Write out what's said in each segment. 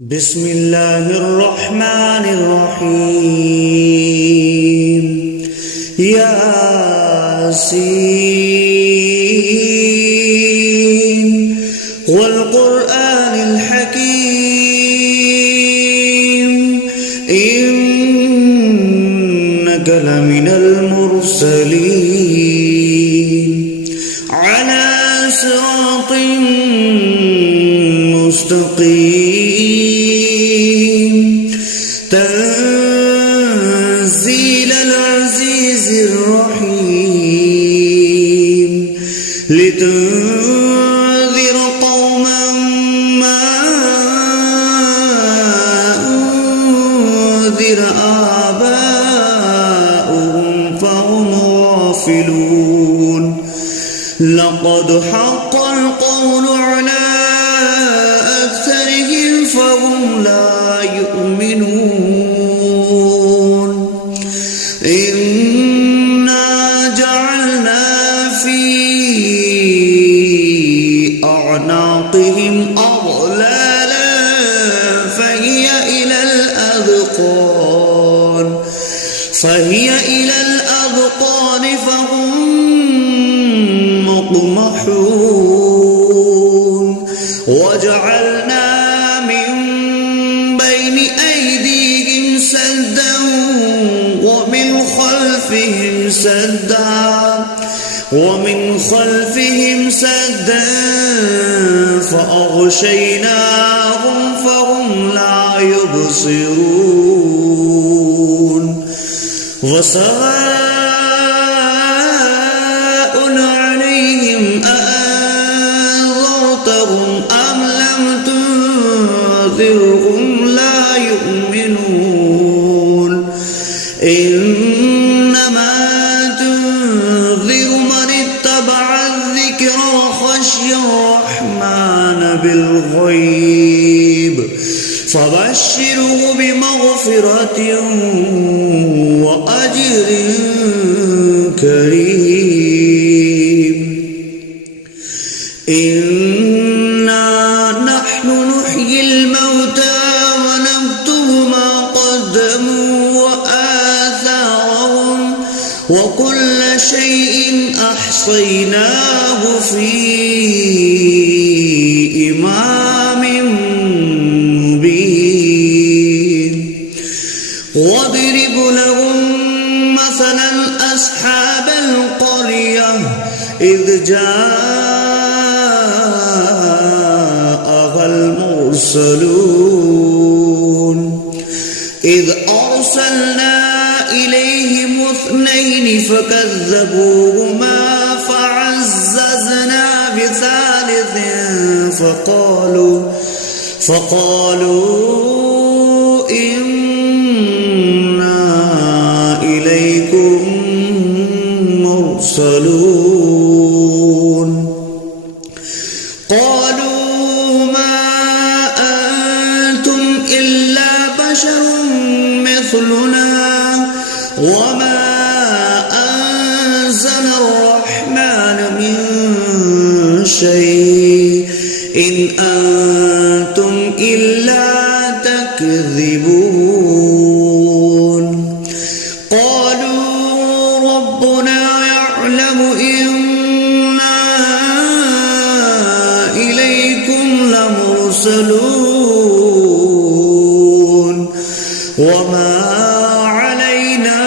بسم الله الرحمن الرحيم ياسين والقرآن الحكيم إنك لمن المرسلين على صراط مستقيم تنزيل العزيز الرحيم لتنذر قوما ما أنذر آباؤهم فهم غافلون لقد حق القول على أكثرهم فهم لا يؤمنون إنا جعلنا في أعناقهم أغلالا فهي إلى الأذقان فهم مقمحون وجعلنا من بين أيديهم سدا ومن خلفهم سدا فأغشيناهم فهم لا يبصرون وسواء عليهم أأنذرتهم أم لم تنذرهم لا يؤمنون إنما تنذر من اتبع الذكر وخشي الرحمن بالغيب فبشره بمغفرة وأجر كريم إنا نحن نحيي الموتى ونكتب ما قدموا وآثارهم وكل شيء أحصيناه في إمام مبين واضرب لهم مثلا أصحاب القرية إذ جاءها المرسلون إذ أرسلنا إليهم 2 فكذبوهما فعززنا بثالث فقالوا إنا إليكم مرسلون قالوا ما أنتم إلا بشر مثلنا وما أنزل الرحمن من شيء إن أنتم إلا تكذبون قالوا ربنا يعلم إنا إليكم لمرسلون وما علينا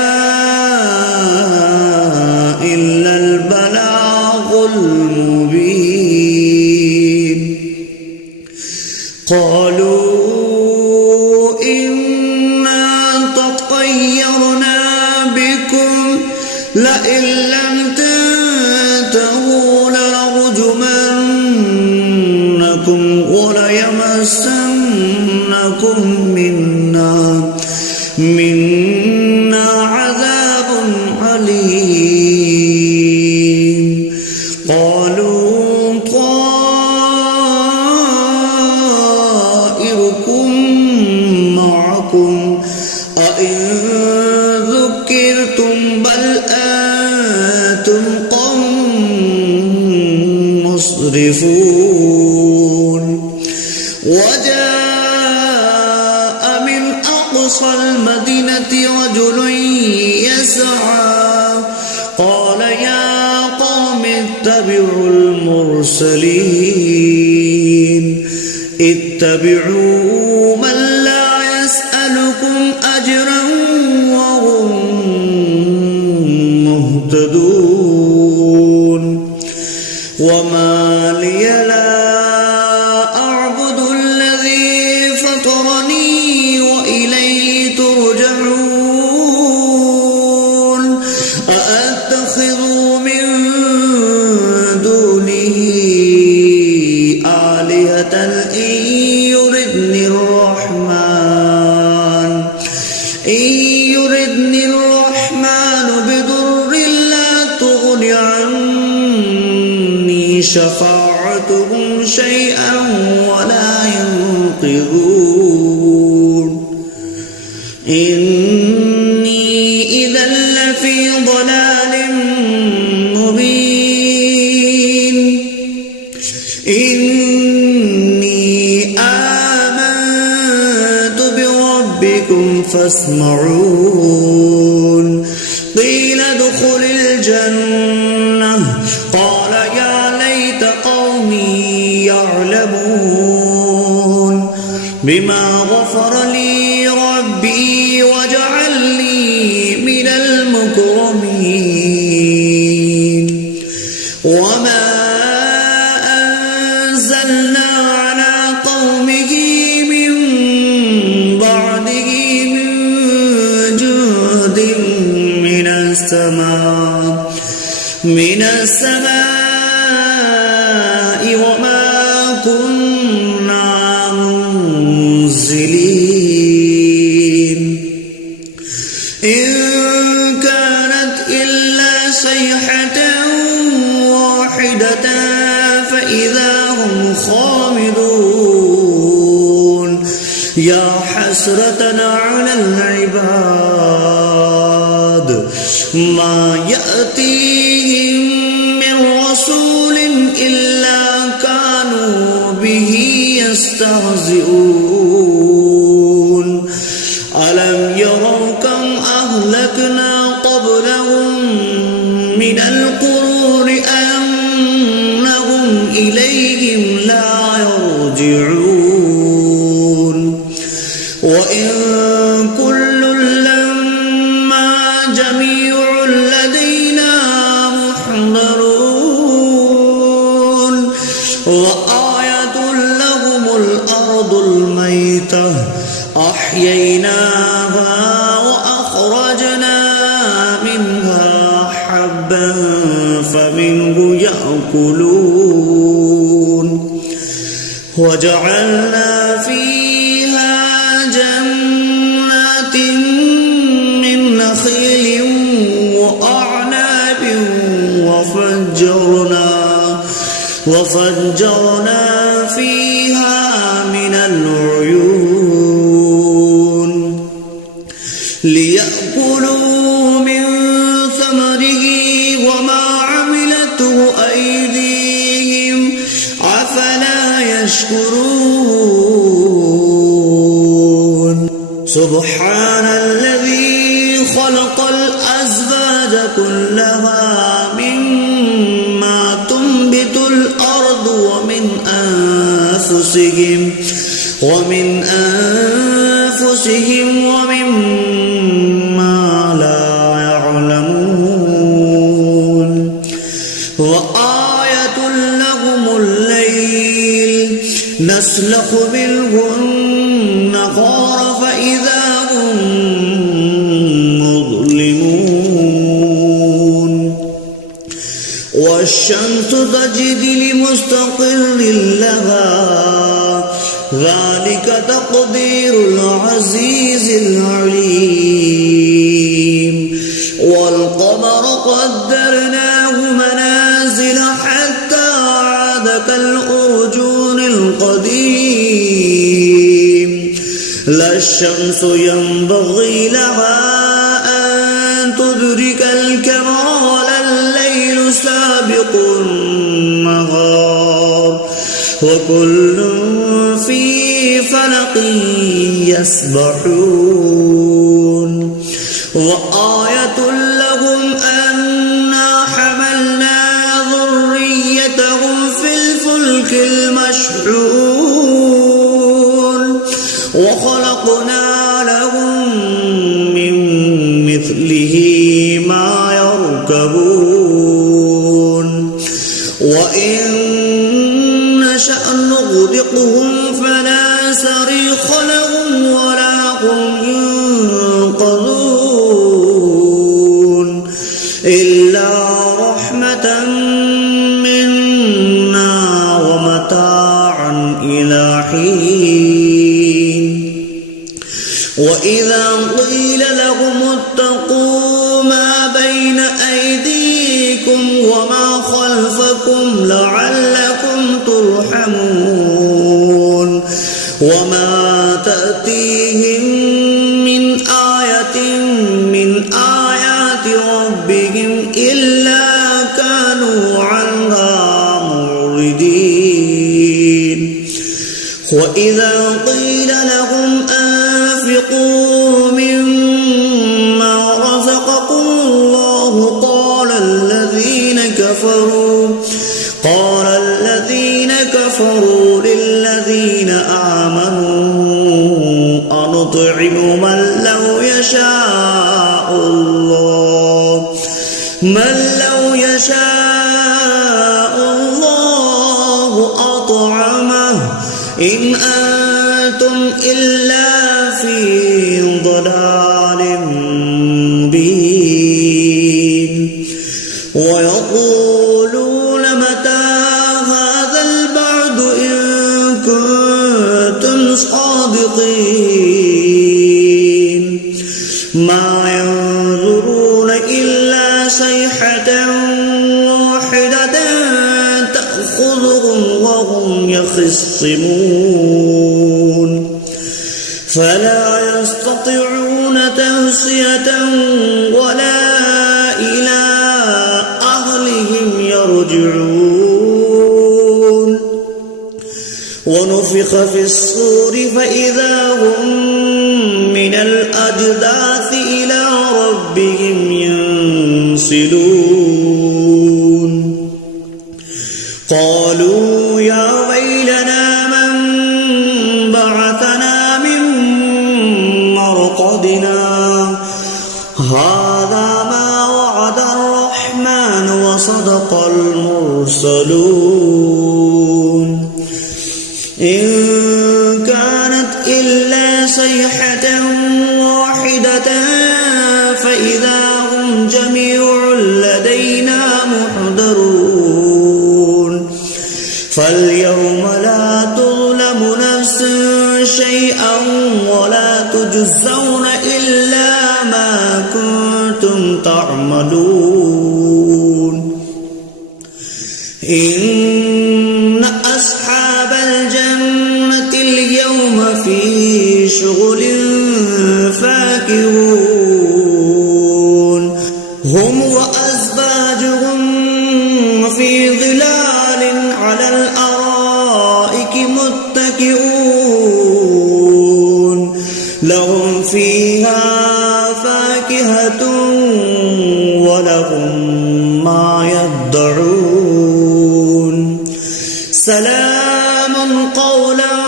إلا البلاغ المبين قالوا إنا تطيرنا بكم لئن لم تنتهوا لنرجمنكم وليمسنكم منا عذاب عليم قالوا طائركم معكم أئن ذكرتم بل أنتم قوم مسرفون وجاء أقصى المدينة رجل يسعى قال يا قوم اتبعوا المرسلين اتبعوا من لا يسألكم أجرا وهم مهتدون وما لي لا أعبد الذي فطرني وإليه ترجعون أأتخذ من دونه آلهة إن يردني الرحمن بضر لا تغن عني شفاعتهم شيئا ولا ينقذون إني إذا لفي ضلال مبين إني آمنت بربكم فاسمعون قيل ادخل الجنة قال يا ليت قومي يعلمون بما غفر لي ربي وجعلني من المكرمين وما أنزلنا على قومه من بعده من جند من السماء وما كنا منزلين إن كانت إلا صيحة واحدة فإذا هم خامدون يا حسرة على العباد ما يأتيهم من رسول إلا كانوا به يستهزئون ألم يروا كم أهلكنا قبلهم من القرون أنهم إليهم لا يرجعون وإن كل لما جميع لدينا محضرون وآية لهم الأرض الميتة أحييناها وأخرجنا منها حبا فمنه يأكلون وجعلنا فيها جنات من نخيل وأعناب وفجرنا فيها من العيون ليأكلوا من ثمره وما عملته أيديهم أفلا يشكرون سبحان الذي خلق الأزواج كلها مما تنبت الأرض ومن أنفسهم ومما لا يعلمون وآية لهم الليل نسلخ منه النهار فإذا هم مظلمون والشمس تجري لمستقر لها ذلك تقدير العزيز العليم والقمر قدرناه منازل حتى عاد كالأرجون القديم لا الشمس ينبغي لها أن تدرك القمر ولا الليل سابق النهار وكل في فلك فلق يسبحون وآية لهم أنا حملنا ذريتهم في الفلك المشحون وخلقنا لهم من مثله ما يركبون وإن نشأ نغرقهم فلا صريخ لهم ولا هم ينقذون إلا رحمة منا ومتاعا إلى حين وإذا قيل لهم اتقوا ما بين أيديكم وما خلفكم لعلكم ترحمون وما تأتيهم من آية من آيات ربهم إلا كانوا عنها معرضين وإذا قيل لهم أنفقوا مما رزقكم الله قال الذين كفروا للذين آمنوا أنطعم من لو يشاء الله أطعمه إن أنتم إلا في ضلال مبين ويقولون متى هذا البعد إن كنتم صادقين ما ينظرون إلا صيحة واحدة تأخذهم وهم يخصمون فلا يستطيعون تهصية ولا إلى أهلهم يرجعون ونفخ في الصور فإذا هم من الأجداث إلى ربهم ينسلون قالوا يا ويلنا من بعثنا من مرقدنا هذا ما وعد الرحمن وصدق المرسلون إن كانت إلا صيحة واحدة فإذا هم جميع لدينا محضرون فاليوم لا تظلم نفس شيئا ولا تجزون إلا ما كنتم تعملون إن أصحاب الجنة اليوم في شغل فاكهون هم وأزواجهم في ظلال على الأرائك متكئون لهم فيها فاكهة ولهم ما يدعون سلام قولا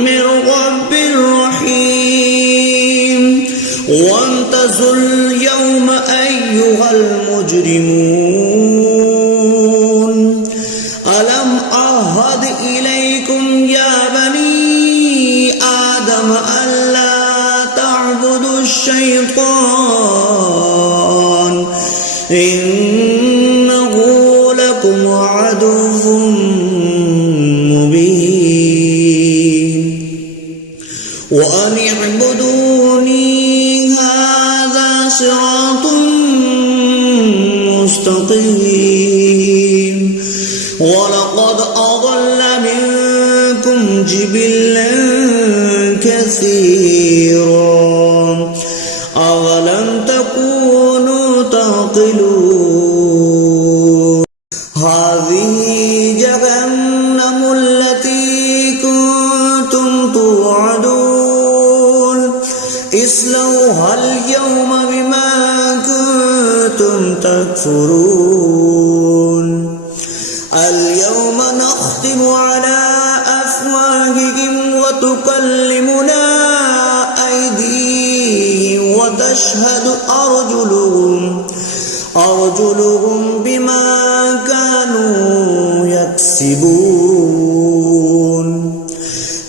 من رب رحيم وامتازوا اليوم أيها المجرمون ألم أعهد إليكم يا بني آدم ألا تعبدوا الشيطان إنه لكم عدو مبين وأن اعبدوني هذا صراط مستقيم ولقد أضل منكم جبلا كثيرا أولم تكونوا تعقلون هذه جهنم التي كنتم اصلوها اليوم بما كنتم تكفرون اليوم نختم على أفواههم وتكلمنا أيديهم وتشهد أرجلهم بما كانوا يكسبون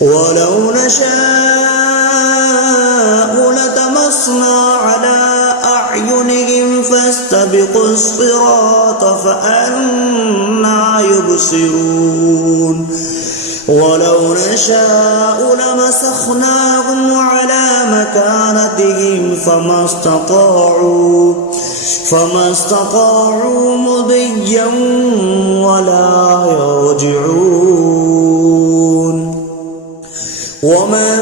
ولو نشاء لطمسنا على أعينهم فاستبقوا الصراط فأنى يبصرون ولو نشاء لمسخناهم على مكانتهم فما استطاعوا مضيا ولا يرجعون ومن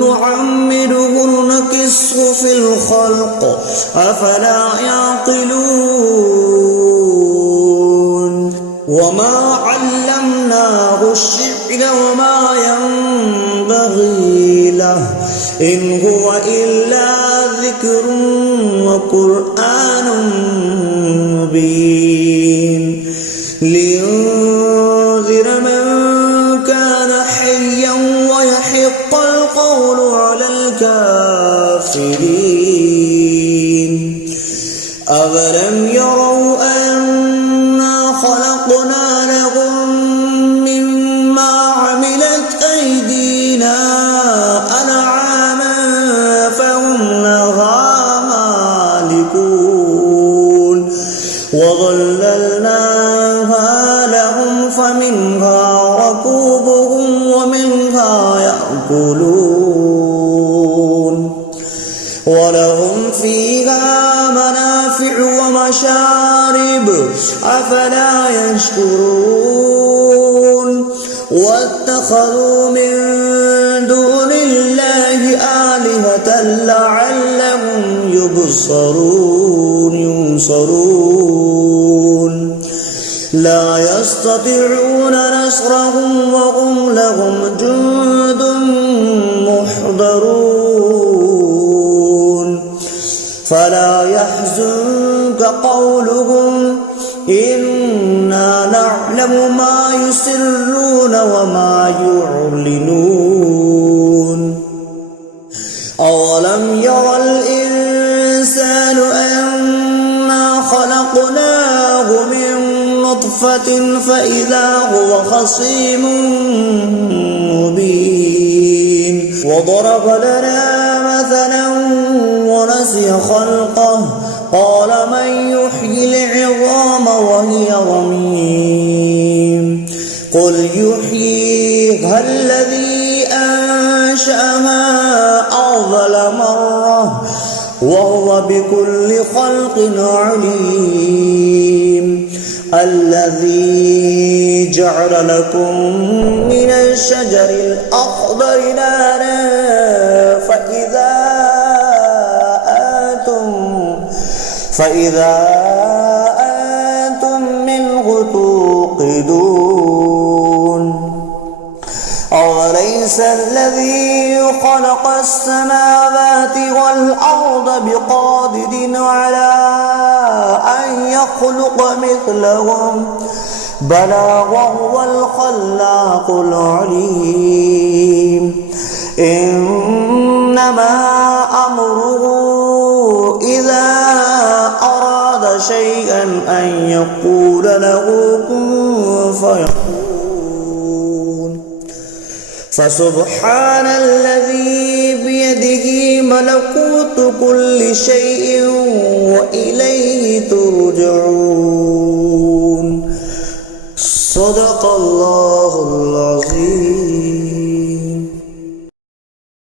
نعمره نكسه في الخلق أفلا يعقلون وما علمناه الشعر وما ينبغي له إن هو إلا ذكر وقرآن مبين لينذر من كان حيا ويحق القول على الكافرين أولم يروا أنا خلقنا لهم مما عملت أيدينا أنعاما فهم لها مالكون وظللناها لهم فمنها ركوبهم ومنها يأكلون ولهم فيها منافع ومشارب أفلا يشكرون واتخذوا من دون الله آلهة لعلهم ينصرون لا يستطيعون نصرهم وهم لهم جند محضرون فلا يحزنك قولهم إنا نعلم ما يسرون وما يعلنون أولم ير الإنسان أنا خلقناه من نطفة فإذا هو خصيم مبين وضرب لنا مثلا ونسي خلقه قال من يحيي العظام وهي رميم قل يحييها الذي أنشأها أول مرة وهو بكل خلق عليم الذي جعل لكم من الشجر الأخضر نارا فإذا أنتم منه توقدون أوليس الذي خلق السماوات والأرض بقادر على أن يخلق مثلهم بلى وهو الخلاق العليم إنما أمره إذا أراد شيئا أن يقول له كن فيكون فسبحان الذي بيده ملكوت كل شيء وإليه ترجعون